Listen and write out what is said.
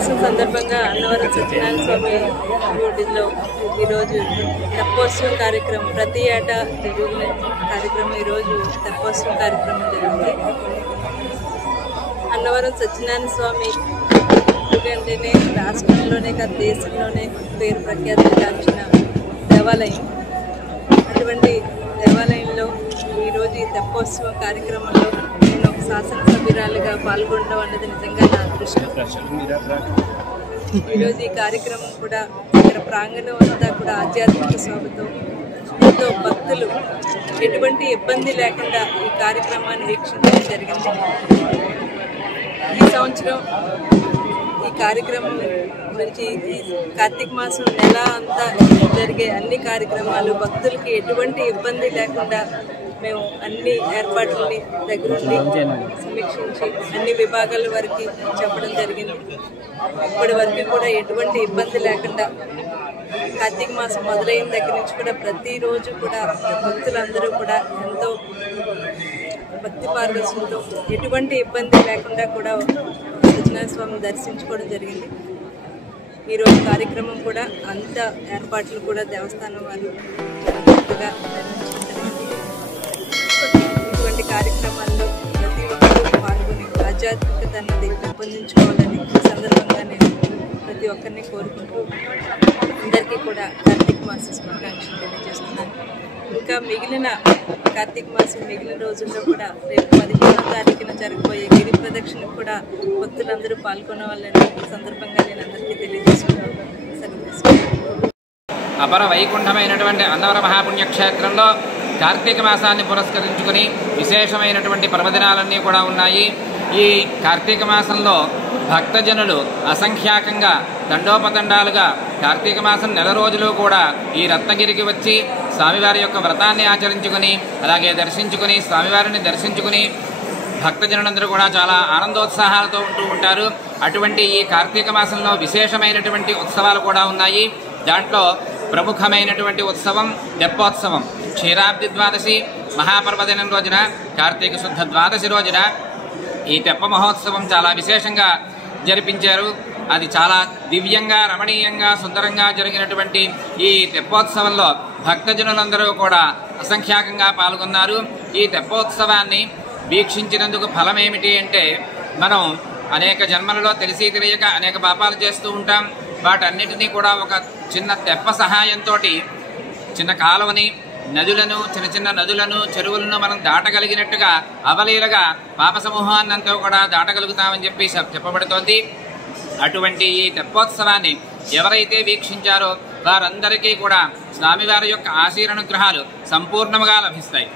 మాసం సందర్భంగా అన్నవరం సత్యనారాయణ స్వామి గుడిలో ఈరోజు తెప్పోత్సవం కార్యక్రమం ప్రతి ఏటా జరుగుతున్న కార్యక్రమం ఈరోజు తెప్పోత్సవం కార్యక్రమం జరిగింది. అన్నవరం సత్యనారాయణ స్వామి ఎందుకంటేనే రాష్ట్రంలోనే కాదు దేశంలోనే పేరు ప్రఖ్యాతి గాంచిన దేవాలయం. అటువంటి దేవాలయంలో ఈరోజు ఈ తెప్పోత్సవం కార్యక్రమంలో నేను ఒక శాసనసభ్యురాలుగా పాల్గొనడం అన్నది నిజంగా నా అదృష్టం. ఈరోజు ఈ కార్యక్రమం కూడా ఇక్కడ ప్రాంగణం అంతా కూడా ఆధ్యాత్మిక శోభతో ఎంతో భక్తులు ఎటువంటి ఇబ్బంది లేకుండా ఈ కార్యక్రమాన్ని వీక్షించడం జరిగింది. ఈ సంవత్సరం ఈ కార్యక్రమం గురించి ఈ కార్తీక మాసం నెల అంతా జరిగే అన్ని కార్యక్రమాలు భక్తులకి ఎటువంటి ఇబ్బంది లేకుండా మేము అన్ని ఏర్పాట్లని దగ్గరుండి సమీక్షించి అన్ని విభాగాల వరకు చెప్పడం జరిగింది. ఇప్పటి వరకు కూడా ఎటువంటి ఇబ్బంది లేకుండా కార్తీక మాసం మొదలైన దగ్గర నుంచి కూడా ప్రతిరోజు కూడా భక్తులందరూ కూడా ఎంతో భక్తి పార్వశంతో ఎటువంటి ఇబ్బంది లేకుండా కూడా సత్యనారాయణ స్వామిని దర్శించుకోవడం జరిగింది. ఈరోజు కార్యక్రమం కూడా అంత ఏర్పాట్లు కూడా దేవస్థానం వాళ్ళు నిర్వహించడం జరిగింది. ఇటువంటి కార్యక్రమాల్లో ప్రతి ఒక్కరూ పాల్గొని ఆధ్యాత్మికత అన్నది పెంపొందించుకోవాలని ఈ సందర్భంగా నేను ప్రతి ఒక్కరిని కోరుకుంటూ అందరికీ కూడా కార్తీక మాస శుభాకాంక్షలు తెలియజేస్తున్నాను. ఇంకా మిగిలిన కార్తీక మాసం మిగిలిన రోజుల్లో కూడా రేపు 15వ తారీఖున జరగబోయే గిరి ప్రదక్షిణకు కూడా భక్తులందరూ పాల్గొనవాలని ఈ సందర్భంగా నేను అందరికీ తెలియజేసుకున్నాను. అపర వైకుంఠమైనటువంటి అన్నవర మహాపుణ్యక్షేత్రంలో కార్తీక మాసాన్ని పురస్కరించుకుని విశేషమైనటువంటి పర్వదినాలన్నీ కూడా ఉన్నాయి. ఈ కార్తీక మాసంలో భక్తజనులు అసంఖ్యాకంగా తండోపతండాలుగా కార్తీక మాసం నెల రోజులు కూడా ఈ రత్నగిరికి వచ్చి స్వామివారి యొక్క వ్రతాన్ని ఆచరించుకుని అలాగే దర్శించుకుని స్వామివారిని దర్శించుకుని భక్తజనులందరూ కూడా చాలా ఆనందోత్సాహాలతో ఉంటూ ఉంటారు. అటువంటి ఈ కార్తీక మాసంలో విశేషమైనటువంటి ఉత్సవాలు కూడా ఉన్నాయి. దాంట్లో ప్రముఖమైనటువంటి ఉత్సవం తెప్పోత్సవం. క్షీరాబ్ది ద్వాదశి మహాపర్వదినం రోజున కార్తీక శుద్ధ ద్వాదశి రోజున ఈ తెప్ప మహోత్సవం చాలా విశేషంగా జరిపించారు. అది చాలా దివ్యంగా రమణీయంగా సుందరంగా జరిగినటువంటి ఈ తెప్పోత్సవంలో భక్తజనులందరూ కూడా అసంఖ్యాకంగా పాల్గొన్నారు. ఈ తెప్పోత్సవాన్ని వీక్షించినందుకు ఫలం ఏమిటి అంటే మనం అనేక జన్మలలో తెలిసి తెలియక అనేక పాపాలు చేస్తూ ఉంటాం. వాటన్నిటినీ కూడా ఒక చిన్న తెప్ప సహాయంతో చిన్న కాలువని నదులను చిన్న చిన్న నదులను చెరువులను మనం దాటగలిగినట్టుగా అవలీలగా పాప సమూహాన్నంతా కూడా దాటగలుగుతామని చెప్పి చెప్పబడుతోంది. అటువంటి ఈ తెప్పోత్సవాన్ని ఎవరైతే వీక్షించారో వారందరికీ కూడా స్వామివారి యొక్క ఆశీర్వానుగ్రహాలు సంపూర్ణంగా లభిస్తాయి.